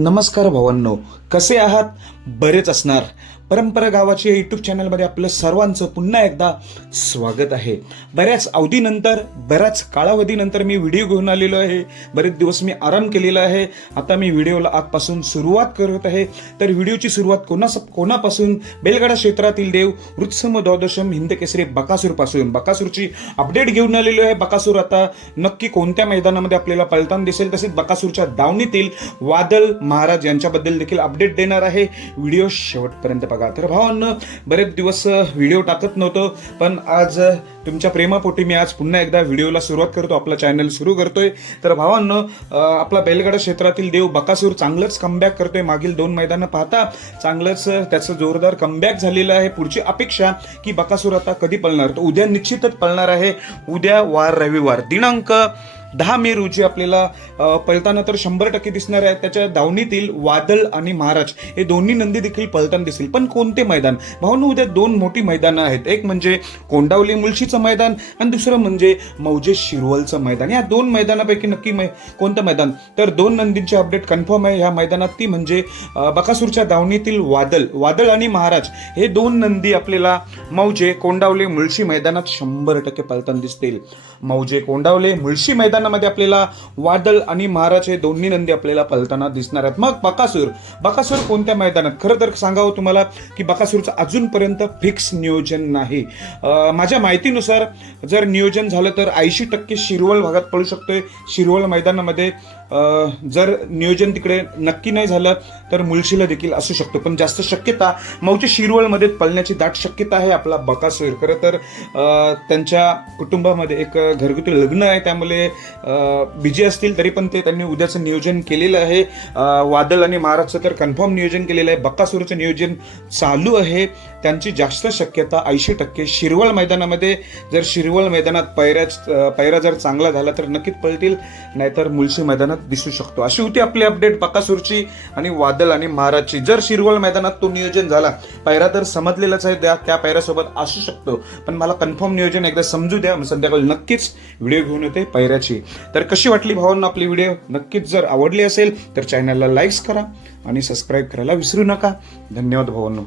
नमस्कार भावांनो, कसे आहात? बरेच असणार. परंपरा गावाची या यूट्यूब चॅनलमध्ये आपलं सर्वांचं पुन्हा एकदा स्वागत आहे. बऱ्याच अवधीनंतर, बऱ्याच कालावधीनंतर मी व्हिडिओ घेऊन आलेलो आहे. बरेच दिवस मी आराम केलेला आहे. आता मी व्हिडिओला आजपासून सुरुवात करत आहे. तर व्हिडिओची सुरुवात कोणापासून? बेलगडा क्षेत्रातील देव वृत्सम द्वादशम हिंदकेसरी बकासूरपासून. बकासूरची अपडेट घेऊन आलेलो आहे. बकासूर आता नक्की कोणत्या मैदानामध्ये आपल्याला पळताना दिसेल, तसेच बकासूरच्या दावणीतील वादळ महाराज यांच्याबद्दल देखील अपडेट देणार आहे. व्हिडिओ शेवटपर्यंत बघा. तर भावांनो, बरेच दिवस व्हिडिओ टाकत नव्हतो, पण आज तुमच्या प्रेमापोटी मी आज पुन्हा एकदा व्हिडिओला सुरुवात करतो, आपला चॅनल सुरू करतोय. तर भावांनो, आपला बेलगडा क्षेत्रातील देव बकासूर चांगलंच कमबॅक करतोय. मागील 2 मैदानं पाहता चांगलंच त्याचं जोरदार कमबॅक झालेलं आहे. पुढची अपेक्षा की बकासूर आता कधी पळणार, तर उद्या निश्चितच पळणार आहे. उद्या रविवार दिनांक 10 मे रोजी आपल्याला पळताना तर 100% दिसणार आहे. त्याच्या दावणीतील वादळ आणि महाराज हे दोन्ही नंदी देखील पळताना दिसतील. पण कोणते मैदान? भावांनो, उद्या 2 मोठी मैदानं आहेत. एक म्हणजे कोंडावली मुळशीचं मैदान आणि दुसरं म्हणजे मौजे शिरवलचं मैदान. या 2 मैदानापैकी नक्की कोणतं मैदान? तर 2 नंदींची अपडेट कन्फर्म आहे ह्या मैदानात. ती म्हणजे बकासूरच्या दावणीतील वादळ आणि महाराज हे 2 नंदी आपल्याला मौजे कोंडावले मुळशी मैदानात 100% पळताना दिसतील. मौजे कोंडावले मुळशी मैदानामध्ये आपल्याला वादळ आणि महाराज हे दोन्ही नंदी आपल्याला पळताना दिसणार आहेत. मग बकासूर कोणत्या मैदानात? खरं तर सांगावं तुम्हाला की बकासूरचं अजूनपर्यंत फिक्स नियोजन नाही. माझ्या माहितीनुसार जर नियोजन झालं तर 80% शिरवळ भागात पळू शकतोय. शिरवळ मैदानामध्ये जर नियोजन तिकडे नक्की नाही झालं तर मुळशीला देखील असू शकतो, पण जास्त शक्यता मौजे शिरवळमध्ये पळण्याची दाट शक्यता आहे आपला बकासूर. खरं तर त्यांच्या कुटुंबामध्ये एक घरगुती लग्न आहे, त्यामुळे बिझी असतील, तरी पण त्यांनी उद्याचं नियोजन केलेलं आहे. वादळ आणि महाराजचं तर कन्फर्म नियोजन केलेलं आहे. बकासूरचं नियोजन चालू आहे. त्यांची जास्त शक्यता 80% शिरवळ मैदानामध्ये. जर शिरवळ मैदानात पैरा जर चांगला झाला तर नक्कीच पळतील, नाहीतर मुळशी मैदानात दिसू शकतो. अशी होती आपली अपडेट बकासूरची आणि वादळ आणि महाराजची. जर शिरवळ मैदानात तो नियोजन झाला, पैरा तर समजलेलाच आहे, त्या पैऱ्यासोबत असू शकतो, पण मला कन्फर्म नियोजन एकदा समजू द्या. संध्याकाळी नक्कीच व्हिडिओ घेऊन येते पैऱ्याची. तर कशी वाटली भावांनो आपली व्हिडिओ? नक्कीच जर आवडली असेल तर चॅनलला लाईक्स करा आणि सबस्क्राईब करायला विसरू नका. धन्यवाद भावांनो.